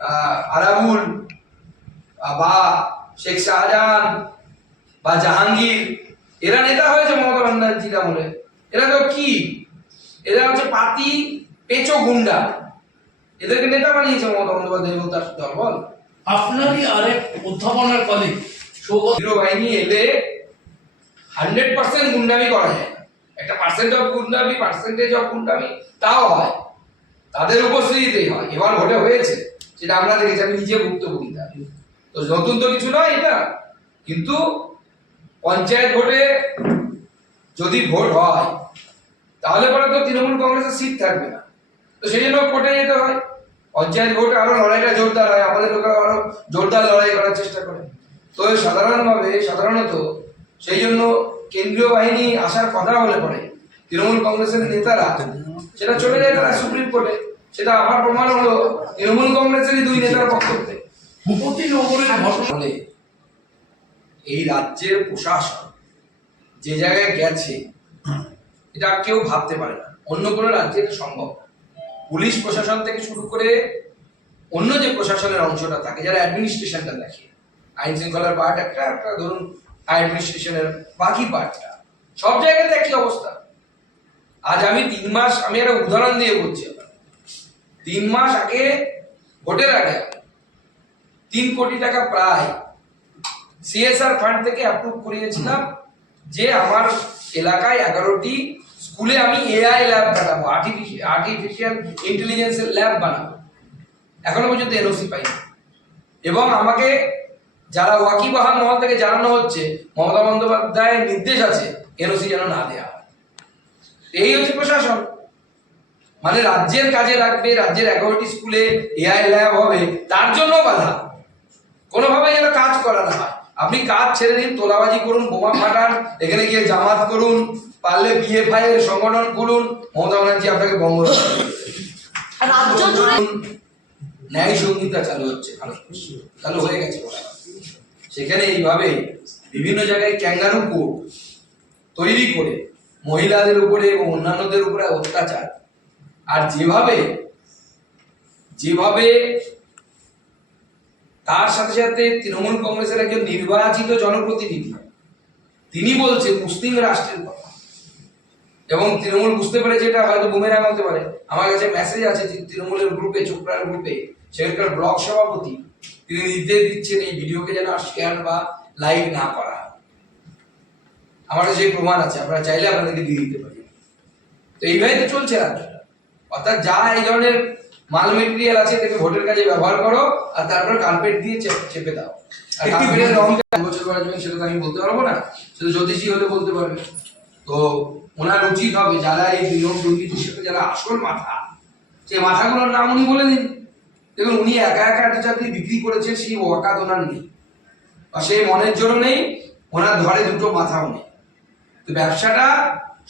আহ, আরাবুল বা শেখ শাহজাহান বা জাহাঙ্গীর এরা নেতা হয়েছে মমতা ব্যানার্জির আমলে এরা তো কি? এরা হচ্ছে পাতি পেচো গুন্ডা। এদেরকে নেতা বানিয়েছে মমতা বন্দ্যোপাধ্যায় এবং তার দলবল আপনারই আরেক অধ্যাপনার কলিগ সৌগত হিরো বাহিনী এলে হান্ড্রেড পার্সেন্ট গুন্ডামি করা যায়। একটা পার্সেন্ট অফ গুন্ডামি পার্সেন্টেজ অফ গুন্ডামি তাও হয়। তাদের উপস্থিতিতেই হয়। এবার ভোটে হয়েছে। সেটা আমরা দেখেছি, আমি নিজে ভুক্তভোগিতা তো নতুন তো কিছু নয় এটা, কিন্তু পঞ্চায়েত ভোটে যদি ভোট হয়, তাহলে পরে তো তৃণমূল কংগ্রেসের সিট থাকবে না। তো সেই জন্য কোর্টে যেতে হয়। পঞ্চায়েত ভোটে আরও লড়াইটা জোরদার হয়, আমাদের লোকেরা আরও জোরদার লড়াই করার চেষ্টা করে। তো সাধারণভাবে, সাধারণত সেই জন্য কেন্দ্রীয় বাহিনী আসার কথা বলে পড়ে। তৃণমূল কংগ্রেসের নেতারা, সেটা চলে যায় তারা সুপ্রিম কোর্টে। সেটা আমার প্রমাণ হলো তৃণমূল কংগ্রেসেরই দুই নেতার বক্তব্যে। ভূপতি নগরের ঘটনা। এই রাজ্যের প্রশাসন যে জায়গায় গেছে এটা কেউ ভাবতে পারে না। অন্য কোনো রাজ্যে এটা সম্ভব পুলিশ প্রশাসন থেকে শুরু করে অন্য যে প্রশাসনের অংশটা থাকে যারা অ্যাডমিনিস্ট্রেশনটা দেখে আইন শৃঙ্খলার পার্ট একটা একটা ধরুন অ্যাডমিনিস্ট্রেশনের বাকি পার্টটা সব জায়গাতে একই অবস্থা। আজ আমি তিন মাস আমি একটা উদাহরণ দিয়ে বলছি। তিন মাস আগে ভোটের আগে। তিন কোটি টাকা প্রায় সিএসআর ফান্ড থেকে অ্যাপ্রুভ করিয়েছিলাম, যে আমার এলাকায় এগারোটি স্কুলে আমি এআই ল্যাব বানাবো আর্টিফিশিয়াল আর্টিফিশিয়াল ইন্টেলিজেন্সের ল্যাব বানাবো। এখনও পর্যন্ত এনওসি পাইনি। এবং আমাকে যারা ওয়াকিবহাল মহল থেকে জানানো হচ্ছে, মমতা বন্দ্যোপাধ্যায়ের নির্দেশ আছে এনওসি যেন না দেওয়া এই হচ্ছে প্রশাসন। মানে রাজ্যের কাজে লাগবে রাজ্যের এগারোটি স্কুলে এআই ল্যাব হবে তার জন্য বাধা। কোনোভাবে যেন কাজ করা না হয়। আপনি কাজ ছেড়ে দিন তোলাবাজি করুন বোমা ফাটান এখানে গিয়ে জামাত করুন পারলে বিএফআই এর সংগঠন করুন মমতা ব্যানার্জি আপনাকে বঙ্গ ন্যায় সংহিতা চালু হচ্ছে ভারতবর্ষে চালু হয়ে গেছে। সেখানে এইভাবে বিভিন্ন জায়গায় ক্যাঙ্গারু কোর্ট তৈরি করে মহিলাদের উপরে এবং অন্যান্যদের উপরে অত্যাচার আর যেভাবে যেভাবে তার সাথে সাথে তৃণমূল কংগ্রেসের একজন নির্বাচিত জনপ্রতিনিধি, তিনি বলছেন মুসলিম রাষ্ট্রের কথা। এবং তৃণমূল বুঝতে পেরেছে এটা হয়তো বুমেরাং হতে পারে। আমার কাছে মেসেজ আছে যে তৃণমূলের গ্রুপে চোপড়ার গ্রুপে সেখানকার ব্লক সভাপতি, তিনি নির্দেশ দিচ্ছেন এই ভিডিওকে যেন শেয়ার বা লাইক না করা। আমার কাছে প্রমাণ আছে, আপনারা চাইলে আপনাদেরকে দিয়ে দিতে পারি তো এইভাবে তো চলছে রাজ্যটা অর্থাৎ যা এই ধরনের মাল মেটেরিয়াল আছে তাকে ভোটের কাজে ব্যবহার করো আর তারপর কার্পেট দিয়ে চেপে দাও। আর কার্পেটের রং বছর বাড়বে সেটা তো আমি বলতে পারব না সেটা জ্যোতিষী হলে বলতে পারবে। তো ওনার উচিত হবে যারা এই বিনিয়োগ দুর্নীতির সাথে যারা আসল মাথা সেই মাথাগুলোর নাম উনি বলে দিন। দেখুন উনি একা একা একটা চাকরি বিক্রি করেছেন সেই ওয়াকাত ওনার নেই। বা সেই মনের জন্য নেই ওনার ধরে দুটো মাথাও নেই। তো ব্যবসাটা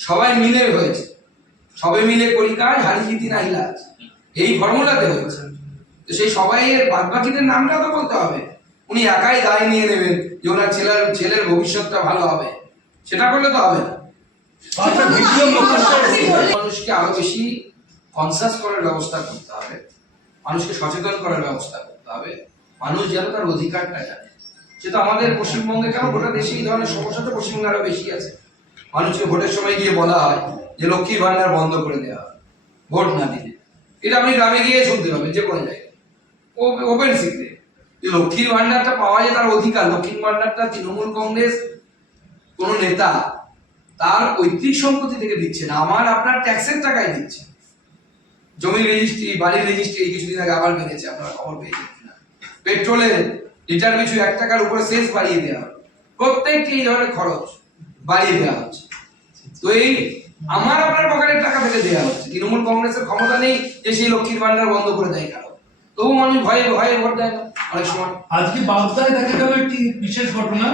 সবাই মিলে হয়েছে। সবাই মিলে করি কাজ হারি জিতি না ইলাজ। এই ফর্মুলাতে হয়েছে তো সেই সবাই এর বাদ বাকিদের নামটা তো বলতে হবে। উনি একাই দায় নিয়ে নেবেন যে ওনার ছেলের ছেলের ভবিষ্যৎটা ভালো হবে। সেটা করলে তো হবে না। মানুষকে আরও বেশি কনসাস করার ব্যবস্থা করতে হবে। মানুষকে সচেতন করার ব্যবস্থা করতে হবে। মানুষ যেন তার অধিকারটা জানে। সে তো আমাদের পশ্চিমবঙ্গে কেন গোটা দেশে এই ধরনের সমস্যা তো পশ্চিমবঙ্গে আরও বেশি আছে। মানুষকে ভোটের সময় গিয়ে বলা হয় যে লক্ষ্মীর ভান্ডার বন্ধ করে দেওয়া ভোট না দিলে। এটা আপনি গ্রামে গিয়ে শুনতে পাবেন, যে কোনো জায়গায়। ওপেন সিক্রেট লক্ষ্মীর ভান্ডারটা পাওয়া যায়, তার অধিকার। লক্ষ্মীর ভান্ডারটা তৃণমূল কংগ্রেস, কোন নেতা তার পৈতৃক সম্পত্তি থেকে দিচ্ছে না। আমার আপনার ট্যাক্সের টাকায় দিচ্ছে। জমির রেজিস্ট্রি বাড়ির রেজিস্ট্রি এই কিছুদিন আগে আবার বেড়েছে, আপনারা খবর পেয়েছেন পেট্রোলের লিটার পিছু এক টাকার উপরে শেষ বাড়িয়ে দেওয়া প্রত্যেকটি এই ধরনের খরচ বাড়িয়ে দেওয়া হচ্ছে। তো এই আমার আপনার পকেটের টাকা ফেলে দেওয়া হচ্ছে। তৃণমূল কংগ্রেসের ক্ষমতা নেই যে সেই লক্ষ্মীর ভান্ডার বন্ধ করে দেয় কারও। তবু মানুষ ভয়ে ভয়ে ভোট দেয় না। অনেক সময়। আজকে বাগদায় দেখা গেল একটি বিশেষ ঘটনা।